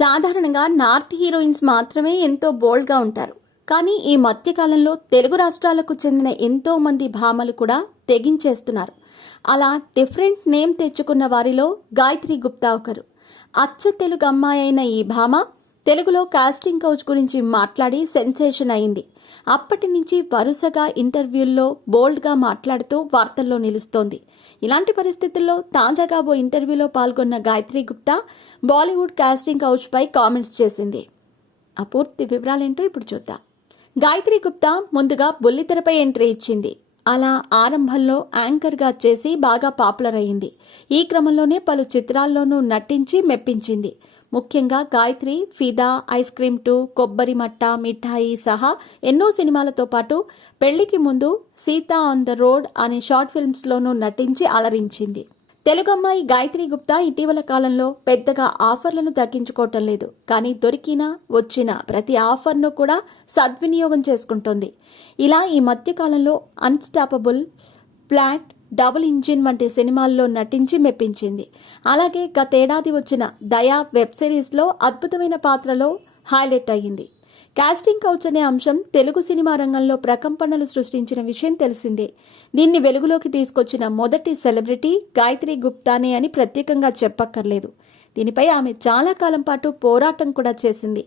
సాధారణంగా north heroines మాత్రమే ఎంతో బోల్డ్గా ఉంటారు. కానీ ఈ మధ్యకాలంలో తెలుగు రాష్ట్రాలకు చెందిన ఎంతో మంది భామలు కూడా తెగించేస్తున్నారు. అలా డిఫరెంట్ నేమ్ తెచ్చుకున్న వారిలో గాయత్రి గుప్తా ఒకరు. అచ్చ తెలుగు అమ్మాయి అయిన ఈ భామ తెలుగులో కాస్టింగ్ కౌచ్ గురించి మాట్లాడి సెన్సేషన్ అయింది. అప్పటి నుంచి వరుసగా ఇంటర్వ్యూల్లో బోల్డ్గా మాట్లాడుతూ వార్తల్లో నిలుస్తోంది. ఇలాంటి పరిస్థితుల్లో తాజాగా ఓ ఇంటర్వ్యూలో పాల్గొన్న గాయత్రి గుప్తా బాలీవుడ్ కాస్టింగ్ కౌచ్ పై కామెంట్స్ చేసింది. ఆ పూర్తి వివరాలేంటో ఇప్పుడు చూద్దాం. గాయత్రి గుప్తా ముందుగా బుల్లితెరపై ఎంట్రీ ఇచ్చింది. అలా ఆరంభంలో యాంకర్గా చేసి బాగా పాపులర్ అయింది. ఈ క్రమంలోనే పలు చిత్రాల్లోనూ నటించి మెప్పించింది. ముఖ్యంగా గాయత్రి ఫిదా, ఐస్ క్రీమ్ 2, కొబ్బరి మట్ట, మిఠాయి సహా ఎన్నో సినిమాలతో పాటు పెళ్లికి ముందు సీతా ఆన్ ద రోడ్ అనే షార్ట్ ఫిల్మ్స్లోనూ నటించి అలరించింది. తెలుగు అమ్మాయి గాయత్రి గుప్తా ఇటీవల కాలంలో పెద్దగా ఆఫర్లను దక్కించుకోవటం లేదు. కానీ వచ్చిన ప్రతి ఆఫర్ను కూడా సద్వినియోగం చేసుకుంటోంది. ఇలా ఈ మధ్యకాలంలో అన్స్టాపబుల్, ఫ్లాట్, డబుల్ ఇంజిన్ వంటి సినిమాల్లో నటించి మెప్పించింది. అలాగే గతేడాది వచ్చిన దయా వెబ్ సిరీస్లో అద్భుతమైన పాత్రలో హైలైట్ అయ్యింది. కాస్టింగ్ కౌచ్ అనే అంశం తెలుగు సినిమా రంగంలో ప్రకంపనలు సృష్టించిన విషయం తెలిసిందే. దీన్ని వెలుగులోకి తీసుకొచ్చిన మొదటి సెలబ్రిటీ గాయత్రి గుప్తానే అని ప్రత్యేకంగా చెప్పక్కర్లేదు. దీనిపై ఆమె చాలా కాలం పాటు పోరాటం కూడా చేసింది.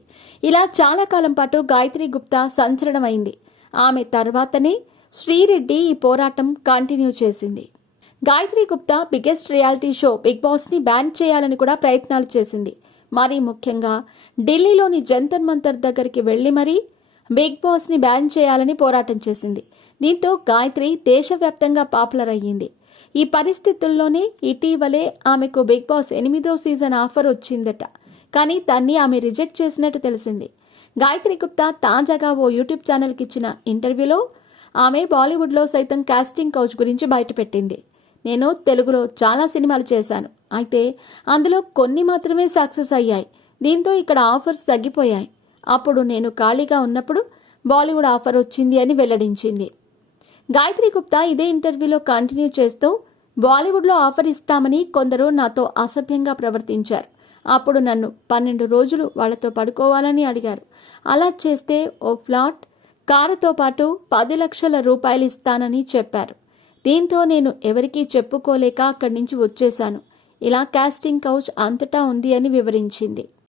ఇలా చాలా కాలం పాటు గాయత్రి గుప్తా సంచలనమైంది. ఆమె తర్వాతనే శ్రీరెడ్డి ఈ పోరాటం కంటిన్యూ చేసింది. Gayatri Gupta biggest reality show Big బాస్ని బ్యాన్ చేయాలని కూడా ప్రయత్నాలు చేసింది. మరీ ముఖ్యంగా ఢిల్లీలోని జంతర్ మంతర్ దగ్గరికి వెళ్లి మరీ బిగ్ బాస్ని బ్యాన్ చేయాలని పోరాటం చేసింది. దీంతో గాయత్రి దేశవ్యాప్తంగా పాపులర్ అయ్యింది. ఈ పరిస్థితుల్లోనే ఇటీవలే ఆమెకు బిగ్ బాస్ 8వ సీజన్ ఆఫర్ వచ్చిందట. కానీ దాన్ని ఆమె రిజెక్ట్ చేసినట్టు తెలిసింది. గాయత్రి గుప్తా తాజాగా ఓ యూట్యూబ్ ఛానల్కి ఇచ్చిన ఇంటర్వ్యూలో ఆమె బాలీవుడ్లో సైతం కాస్టింగ్ కౌచ్ గురించి బయటపెట్టింది. నేను తెలుగులో చాలా సినిమాలు చేశాను. అయితే అందులో కొన్ని మాత్రమే సక్సెస్ అయ్యాయి. దీంతో ఇక్కడ ఆఫర్స్ తగ్గిపోయాయి. అప్పుడు నేను ఖాళీగా ఉన్నప్పుడు బాలీవుడ్ ఆఫర్ వచ్చింది అని వెల్లడించింది. గాయత్రి గుప్తా ఇదే ఇంటర్వ్యూలో కంటిన్యూ చేస్తూ బాలీవుడ్లో ఆఫర్ ఇస్తామని కొందరు నాతో అసభ్యంగా ప్రవర్తించారు. అప్పుడు నన్ను 12 రోజులు వాళ్లతో పడుకోవాలని అడిగారు. అలా చేస్తే ఓ ఫ్లాట్, కారుతో పాటు 10 లక్షల రూపాయలు ఇస్తానని చెప్పారు. దీంతో నేను ఎవరికీ చెప్పుకోలేక అక్కడి నుంచి వచ్చేశాను. ఇలా కాస్టింగ్ కౌచ్ అంతటా ఉంది అని వివరించింది.